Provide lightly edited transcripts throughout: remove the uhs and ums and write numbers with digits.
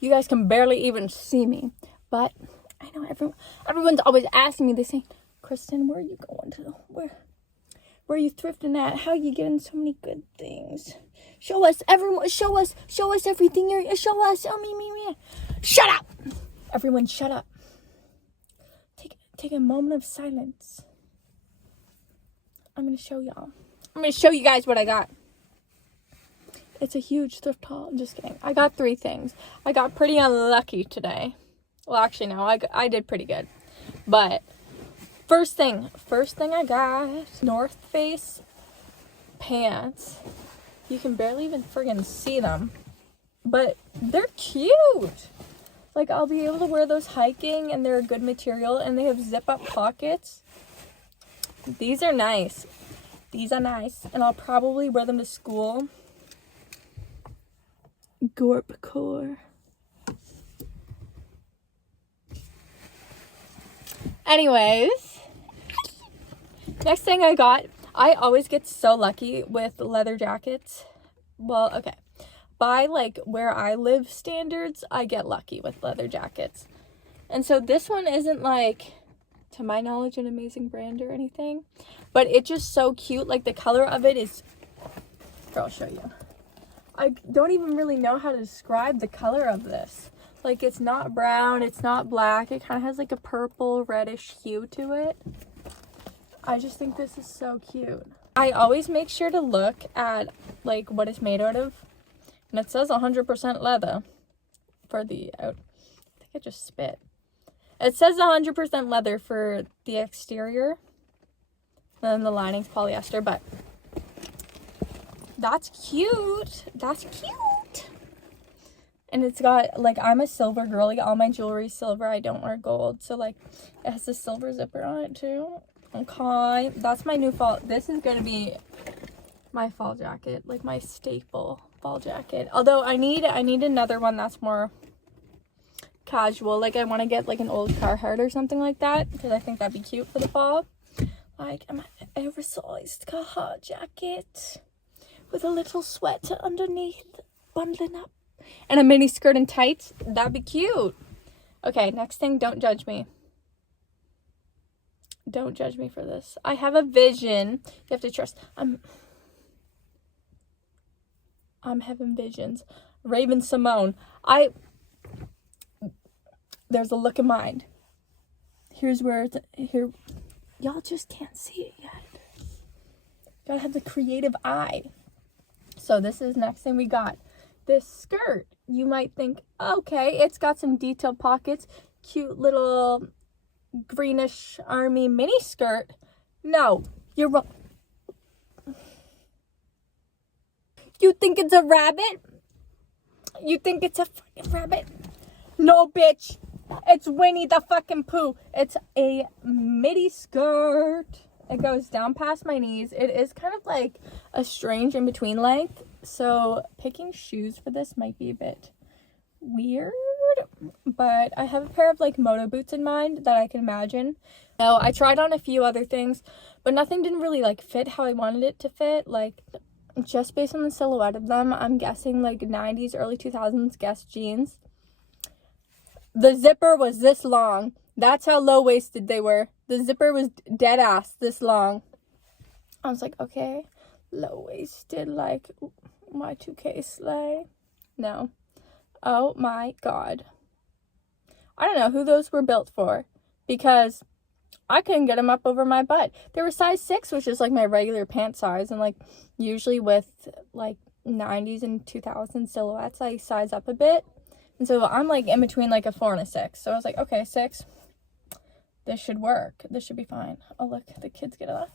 You guys can barely even see me. But I know everyone's always asking me, they say, Kristen, where are you going to? Where are you thrifting at? How are you getting so many good things? Show us, everyone, show us everything you're, show us, oh, me. Shut up! Everyone, shut up. Take a moment of silence. I'm going to show y'all. I'm going to show you guys what I got. It's a huge thrift haul. I'm just kidding. I got 3 things. I got pretty unlucky today. Well, actually, no. I did pretty good. But first thing I got, North Face pants. You can barely even friggin' see them. But they're cute. Like, I'll be able to wear those hiking, and they're a good material, and they have zip-up pockets. These are nice. And I'll probably wear them to school. Gorpcore. Anyways, next thing I got, I always get so lucky with leather jackets. Well, okay. By like where I live standards, I get lucky with leather jackets. And so this one isn't like, to my knowledge, an amazing brand or anything, but it's just so cute. Like the color of it is, here, I'll show you. I don't even really know how to describe the color of this. Like, it's not brown, it's not black. It kind of has like a purple reddish hue to it. I just think this is so cute. I always make sure to look at like what it's made out of. And it says 100% leather for the, I think I just spit. It says 100% leather for the exterior. And then the lining's polyester, but that's cute. That's cute. And it's got, like, I'm a silver girly. All my jewelry's silver. I don't wear gold. So, like, it has a silver zipper on it, too. Okay. That's my new fall. This is going to be my fall jacket. Like, my staple fall jacket. Although, I need another one that's more casual. Like, I want to get, like, an old Carhartt or something like that. Because I think that'd be cute for the fall. Like, an oversized Carhartt jacket with a little sweater underneath, bundling up, and a mini skirt and tights. That'd be cute. Okay, next thing, don't judge me. Don't judge me for this. I have a vision. You have to trust. I'm having visions. Raven Simone. There's a look in mind. Here's where it's, here. Y'all just can't see it yet. Gotta have the creative eye. So this is next thing we got. This skirt. You might think, okay, it's got some detailed pockets. Cute little greenish army mini skirt. No, you're wrong. You think it's a rabbit? You think it's a fucking rabbit? No, bitch. It's Winnie the fucking Pooh. It's a midi skirt. It goes down past my knees. It is kind of like a strange in-between length. So picking shoes for this might be a bit weird. But I have a pair of like moto boots in mind that I can imagine. Now, I tried on a few other things, but nothing didn't really like fit how I wanted it to fit. Like, just based on the silhouette of them, I'm guessing like 90s, early 2000s Guess jeans. The zipper was this long. That's how low-waisted they were. The zipper was dead ass this long. I was like, okay, low-waisted, like Y2K slay. No. Oh my god. I don't know who those were built for, because I couldn't get them up over my butt. They were size 6, which is like my regular pant size, and like usually with like 90s and 2000s silhouettes, I size up a bit. And so I'm like in between like a 4 and a 6. So I was like, okay, 6. This should work. This should be fine. Oh, look, the kids get off.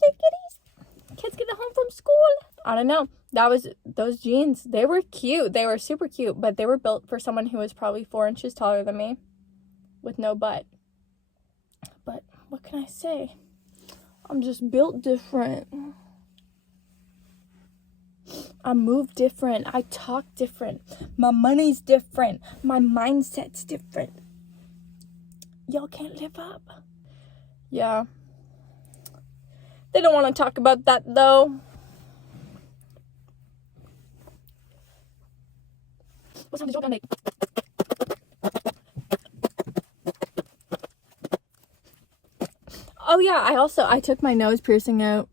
The kitties. Kids get home from school. I don't know. Those jeans. They were cute. They were super cute, but they were built for someone who was probably 4 inches taller than me with no butt. But what can I say? I'm just built different. I move different. I talk different. My money's different. My mindset's different. Y'all can't live up. Yeah. They don't want to talk about that though. What sound did your gun make? Oh yeah, I took my nose piercing out.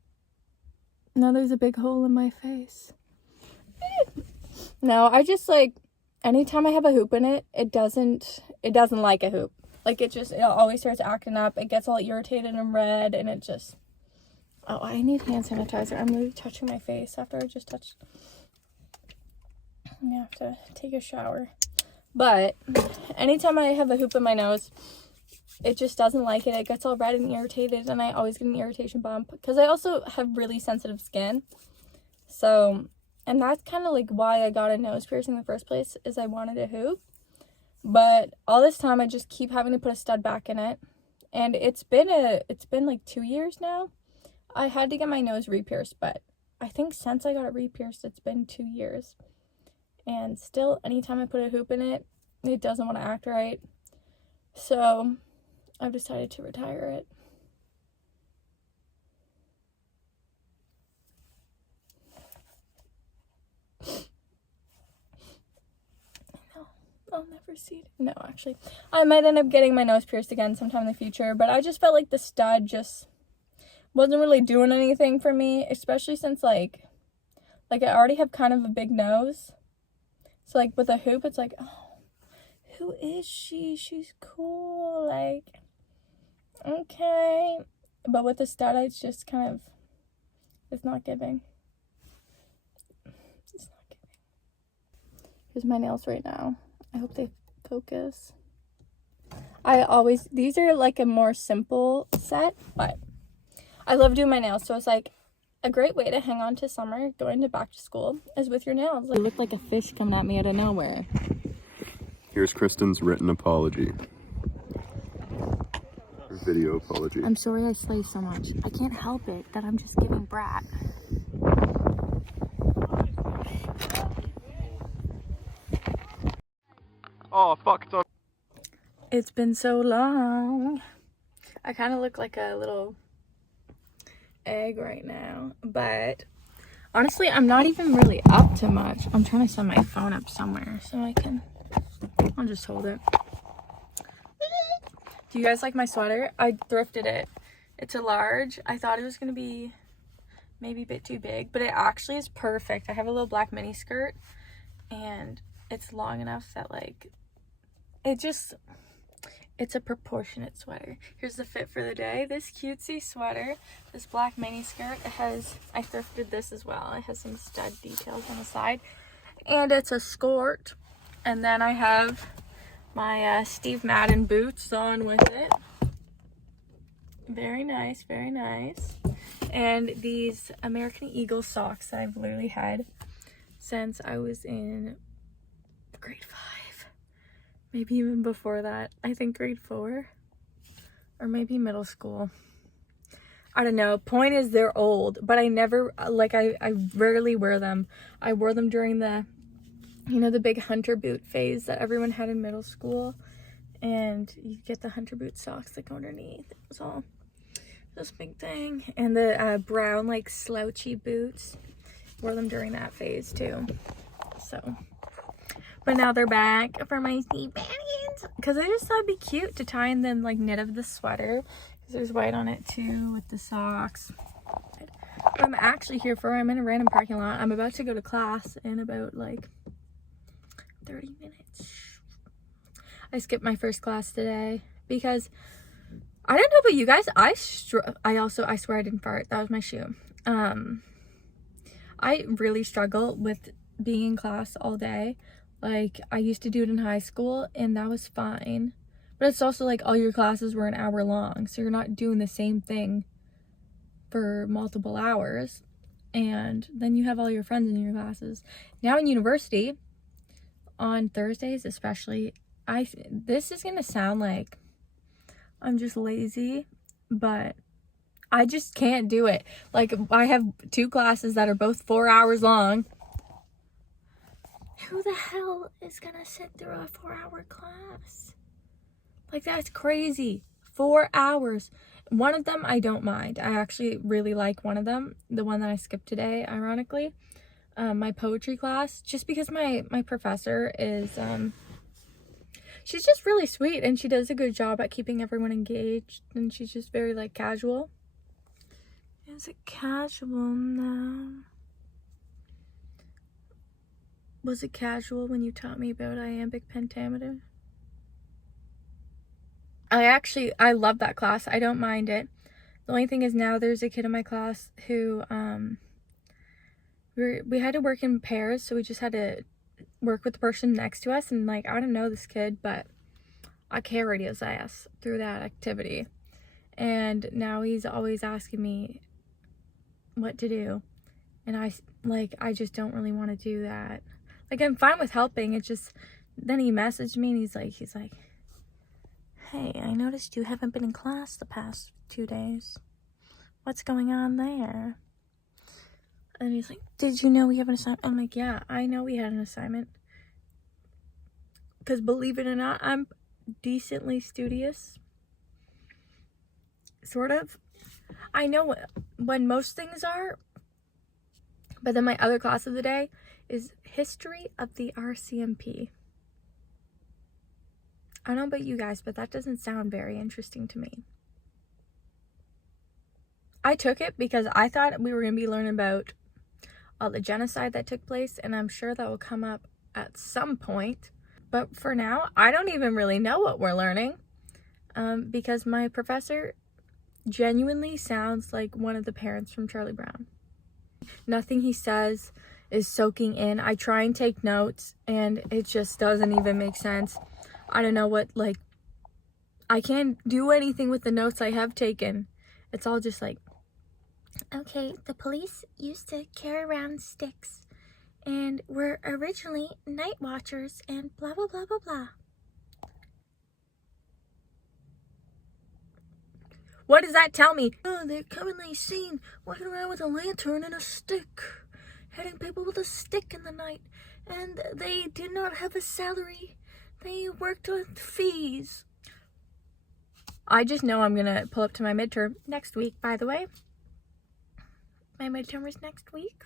Now there's a big hole in my face. No, I just like, anytime I have a hoop in it, it doesn't like a hoop. Like it always starts acting up. It gets all irritated and red, and it just, oh, I need hand sanitizer. I'm literally touching my face after I just touched. I have to take a shower. But anytime I have a hoop in my nose, it just doesn't like it. It gets all red and irritated, and I always get an irritation bump because I also have really sensitive skin. So, and that's kind of like why I got a nose piercing in the first place, is I wanted a hoop. But all this time I just keep having to put a stud back in it. And it's been like 2 years now. I had to get my nose re-pierced, but I think since I got it re-pierced, it's been 2 years. And still, anytime I put a hoop in it, it doesn't want to act right. So I've decided to retire it. No, I'll never see it. No, actually, I might end up getting my nose pierced again sometime in the future, but I just felt like the stud just wasn't really doing anything for me, especially since like I already have kind of a big nose. So like with a hoop, it's like, oh, who is she? She's cool. Like, okay. But with the stud, it's just kind of, it's not giving. It's not giving. Here's my nails right now. I hope they focus. These are like a more simple set, but I love doing my nails. So it's like a great way to hang on to summer, going to back to school, is with your nails. Like, you look like a fish coming at me out of nowhere. Here's Kristen's written apology. Her video apology. I'm sorry I slay so much. I can't help it that I'm just giving brat. Oh, fuck, it's on. It's been so long. I kind of look like a little egg right now, but honestly, I'm not even really up to much. I'm trying to set my phone up somewhere so I'll just hold it. Do you guys like my sweater? I thrifted it. It's a large. I thought it was going to be maybe a bit too big, but it actually is perfect. I have a little black mini skirt, and it's long enough that like, it's a proportionate sweater. Here's the fit for the day. This cutesy sweater, this black mini skirt, I thrifted this as well. It has some stud details on the side, and it's a skirt. And then I have my Steve Madden boots on with it. Very nice, very nice. And these American Eagle socks that I've literally had since I was in grade 5. Maybe even before that. I think grade 4. Or maybe middle school. I don't know. Point is, they're old. But I never, like, I rarely wear them. I wore them during the, you know, the big hunter boot phase that everyone had in middle school. And you get the hunter boot socks that go underneath. It was all this big thing. And the brown, like, slouchy boots. Wore them during that phase, too. So, but now they're back for my Steve Maddens. Because I just thought it'd be cute to tie in the, like, knit of the sweater. Because there's white on it, too, with the socks. What I'm actually here for, I'm in a random parking lot. I'm about to go to class in about, like, 30 minutes. I skipped my first class today because I don't know about you guys. I swear I didn't fart. That was my shoe. I really struggle with being in class all day. Like, I used to do it in high school and that was fine. But it's also like all your classes were an hour long, so you're not doing the same thing for multiple hours. And then you have all your friends in your classes. Now in university, on Thursdays especially, this is gonna sound like I'm just lazy, but I just can't do it. Like, I have 2 classes that are both 4 hours long. Who the hell is gonna sit through a 4-hour class? Like, that's crazy. 4 hours. One of them I don't mind. I actually really like one of them, the one that I skipped today, ironically. my poetry class, just because my professor is she's just really sweet, and she does a good job at keeping everyone engaged, and she's just very like casual. Is it casual now? Was it casual when you taught me about iambic pentameter? I love that class. I don't mind it. The only thing is now there's a kid in my class who we had to work in pairs, so we just had to work with the person next to us, and like, I don't know this kid, but I carried his ass through that activity. And now he's always asking me what to do, and I just don't really want to do that. Like, I'm fine with helping. It's just, then he messaged me and he's like, hey, I noticed you haven't been in class the past 2 days. What's going on there? And he's like, did you know we have an assignment? I'm like, yeah, I know we had an assignment. Because believe it or not, I'm decently studious. Sort of. I know when most things are. But then my other class of the day is history of the RCMP. I don't know about you guys, but that doesn't sound very interesting to me. I took it because I thought we were going to be learning about all the genocide that took place, and I'm sure that will come up at some point. But for now, I don't even really know what we're learning, because my professor genuinely sounds like one of the parents from Charlie Brown. Nothing he says is soaking in. I try and take notes, and it just doesn't even make sense. I don't know what, like, I can't do anything with the notes I have taken. It's all just like, okay, the police used to carry around sticks and were originally night watchers and blah, blah, blah, blah, blah. What does that tell me? Oh, they're commonly seen walking around with a lantern and a stick, hitting people with a stick in the night, and they did not have a salary. They worked with fees. I just know I'm gonna pull up to my midterm next week, by the way. My midterm is next week.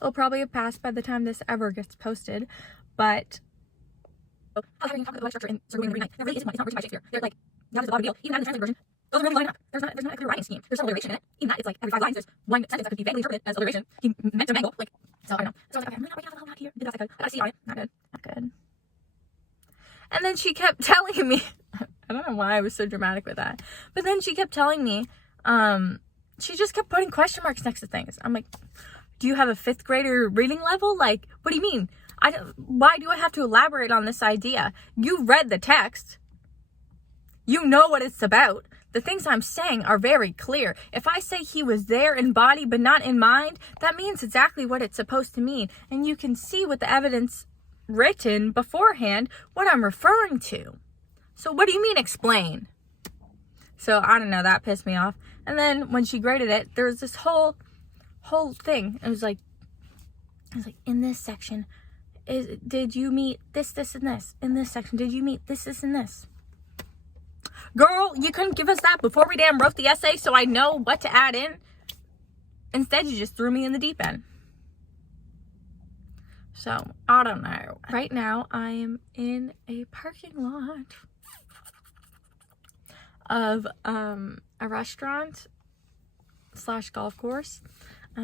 It'll probably have passed by the time this ever gets posted, but having talked about the structure in circling every night, there really isn't one. It's not written by Shakespeare. They're like, that was a lot of deal. Even out of the translated version, those are really lining up. There's not a clear writing scheme. There's some alliteration in it. Even that, it's like every 5 lines, there's one sentence that could be vaguely interpreted as alliteration. He meant to mangle, like, so I don't know. So I was like, okay, I'm really not writing out the whole lot here. Did the best I could. I got a C on it. Not good. Not good. And then she kept telling me, I don't know why I was so dramatic with that, but then she kept telling me, she just kept putting question marks next to things. I'm like, do you have a 5th grader reading level? Like, what do you mean? Why do I have to elaborate on this idea? You read the text. You know what it's about. The things I'm saying are very clear. If I say he was there in body but not in mind, that means exactly what it's supposed to mean. And you can see with the evidence written beforehand what I'm referring to. So what do you mean explain? So I don't know, that pissed me off. And then when she graded it, there was this whole thing. It was like in this section, did you meet this, and this? In this section, did you meet this, and this? Girl, you couldn't give us that before we damn wrote the essay so I know what to add in. Instead, you just threw me in the deep end. So, I don't know. Right now, I am in a parking lot of a restaurant / golf course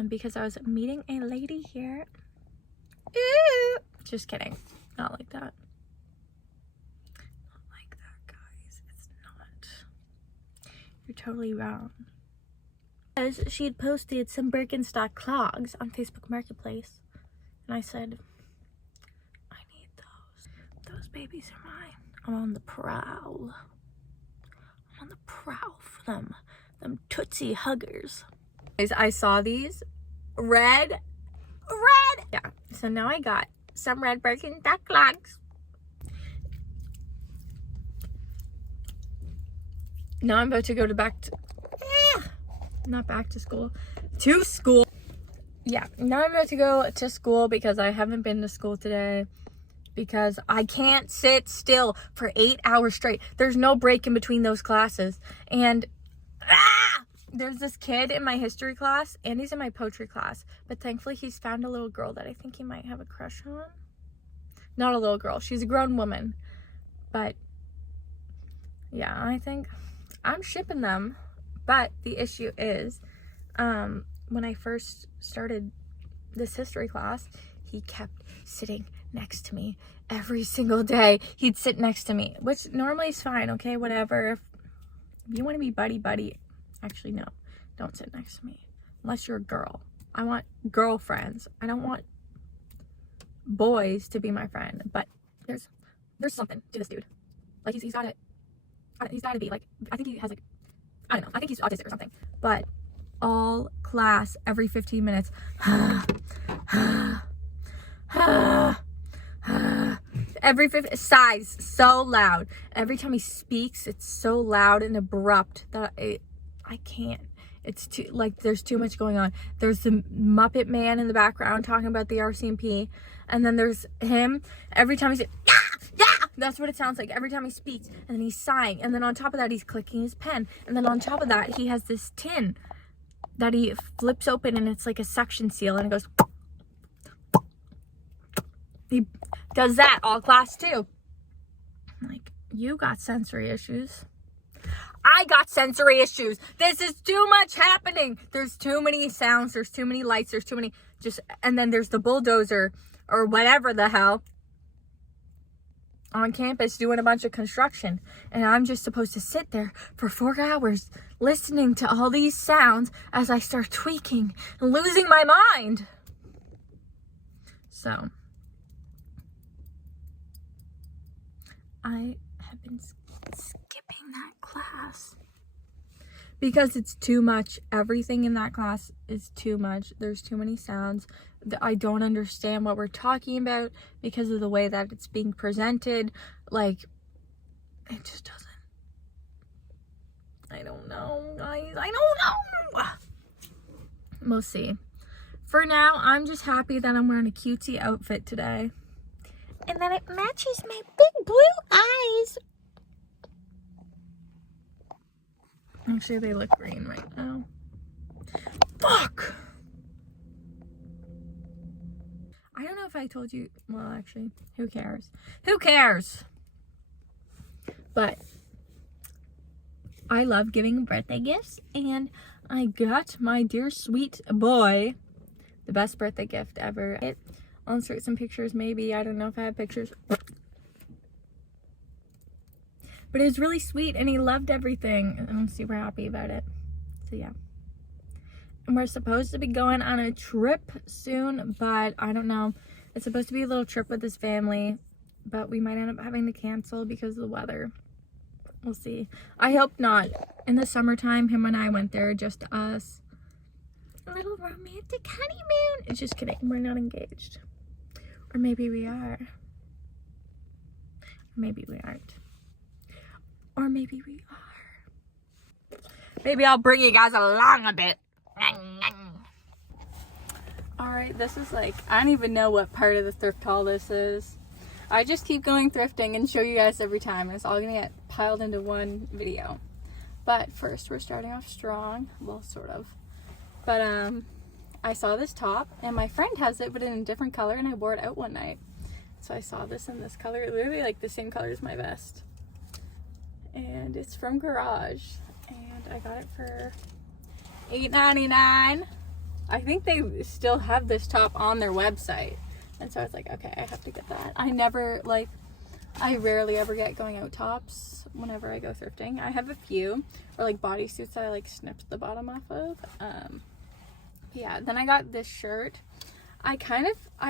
because I was meeting a lady here. Ew. Just kidding. Not like that. Not like that, guys. It's not. You're totally wrong. Because she had posted some Birkenstock clogs on Facebook Marketplace. And I said, I need those. Those babies are mine. I'm on the prowl. I'm on the prowl for them. Them Tootsie Huggers. I saw these. Red. Yeah. So now I got some red Birkenstock clogs. Now I'm about to go not back to school. To school. Yeah, now I'm about to go to school because I haven't been to school today because I can't sit still for 8 hours straight. There's no break in between those classes. And there's this kid in my history class, and he's in my poetry class, but thankfully he's found a little girl that I think he might have a crush on. Not a little girl, she's a grown woman, but yeah, I think I'm shipping them. But the issue is, when I first started this history class, he kept sitting next to me every single day. He'd sit next to me, which normally is fine, okay, whatever. If you want to be buddy, actually no, don't sit next to me unless you're a girl. I want girlfriends. I don't want boys to be my friend. But there's something to this dude. Like he's got to be like, I think he has like, I don't know, I think he's autistic or something. But all class, every 15 minutes, every 50 sighs so loud. Every time he speaks, it's so loud and abrupt that I can't. It's too, like, there's too much going on. There's the Muppet Man in the background talking about the RCMP, and then there's him. Every time he says, yeah, that's what it sounds like every time he speaks. And then he's sighing, and then on top of that, he's clicking his pen, and then on top of that, he has this tin that he flips open, and it's like a suction seal, and it goes. He does that all class too. Like, you got sensory issues. I got sensory issues. This is too much happening. There's too many sounds. There's too many lights. There's too many and then there's the bulldozer or whatever the hell on campus doing a bunch of construction. And I'm just supposed to sit there for 4 hours listening to all these sounds as I start tweaking and losing my mind. So I have been skipping that class because it's too much. Everything in that class is too much. There's too many sounds. I don't understand what we're talking about because of the way that it's being presented. Like, it just doesn't. I don't know, guys. I don't know. We'll see. For now, I'm just happy that I'm wearing a cutesy outfit today. And that it matches my big blue eyes. Actually, they look green right now. Fuck! I don't know if I told you. Well, actually, who cares? Who cares? But I love giving birthday gifts. And I got my dear sweet boy the best birthday gift ever. I'll insert some pictures maybe. I don't know if I have pictures. But it was really sweet and he loved everything. And I'm super happy about it. So yeah. And we're supposed to be going on a trip soon, but I don't know. It's supposed to be a little trip with his family, but we might end up having to cancel because of the weather. We'll see. I hope not. In the summertime, him and I went there, just us. A little romantic honeymoon. It's just kidding. We're not engaged. Or maybe we are. Maybe we aren't. Or maybe we are. Maybe I'll bring you guys along a bit. Alright, this is like, I don't even know what part of the thrift haul this is. I just keep going thrifting and show you guys every time. And it's all gonna get piled into one video. But first, we're starting off strong. Well, sort of. But I saw this top, and my friend has it, but in a different color, and I wore it out one night. So I saw this in this color, literally like the same color as my vest. And it's from Garage, and I got it for $8.99. I think they still have this top on their website. And so I was like, okay, I have to get that. I rarely ever get going out tops whenever I go thrifting. I have a few, or like bodysuits that I like snipped the bottom off of. Yeah, then I got this shirt. I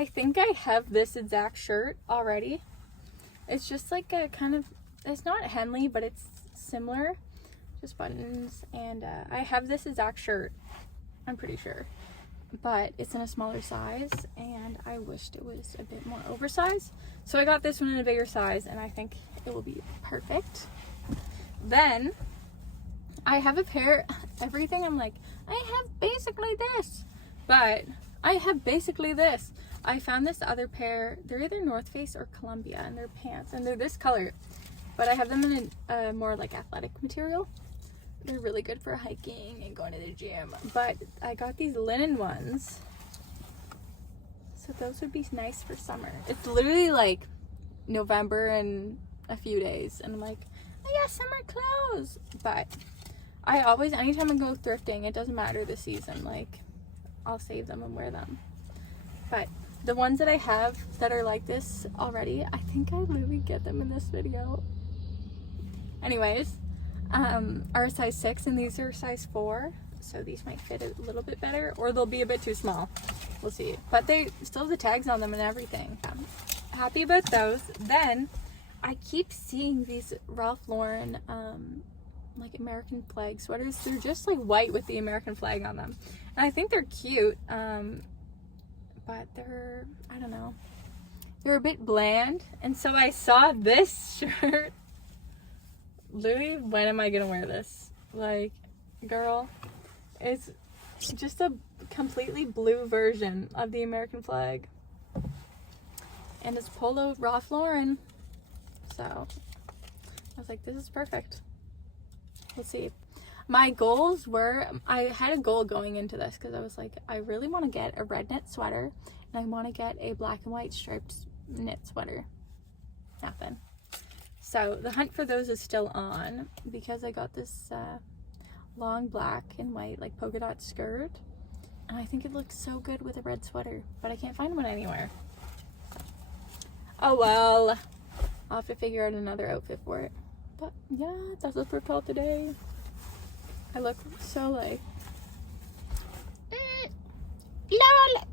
think I have this exact shirt already. It's just like a kind of, it's not Henley, but it's similar. Just buttons. And I have this exact shirt, I'm pretty sure. But it's in a smaller size, and I wished it was a bit more oversized. So I got this one in a bigger size, and I think it will be perfect. Then I have a pair, everything I'm like, I have basically this, but I have basically this. I found this other pair, they're either North Face or Columbia, and they're pants, and they're this color, but I have them in a more like athletic material. they're really good for hiking and going to the gym. But I got these linen ones. So those would be nice for summer. It's literally like November in a few days. And I'm like, I got summer clothes. But I always, anytime I go thrifting, it doesn't matter the season. Like, I'll save them and wear them. But the ones that I have that are like this already, I think I literally get them in this video. Anyways, are a size 6 and these are size 4. So these might fit a little bit better, or they'll be a bit too small. We'll see. But they still have the tags on them and everything. I'm happy about those. Then I keep seeing these Ralph Lauren like American flag sweaters. They're just like white with the American flag on them. And I think they're cute. But they're, I don't know. They're a bit bland. And so I saw this shirt. Literally, when am I gonna wear this? Like, girl, it's just a completely blue version of the American flag. And it's polo Ralph Lauren. So I was like, this is perfect. We'll see. My goals were, I had a goal going into this because I was like, I really want to get a red knit sweater and I want to get a black and white striped knit sweater. Nothing. So the hunt for those is still on because I got this long black and white like polka dot skirt, and I think it looks so good with a red sweater, but I can't find one anywhere. Oh well, I'll have to figure out another outfit for it. But yeah, that's the thrift haul today. I look so like LOL.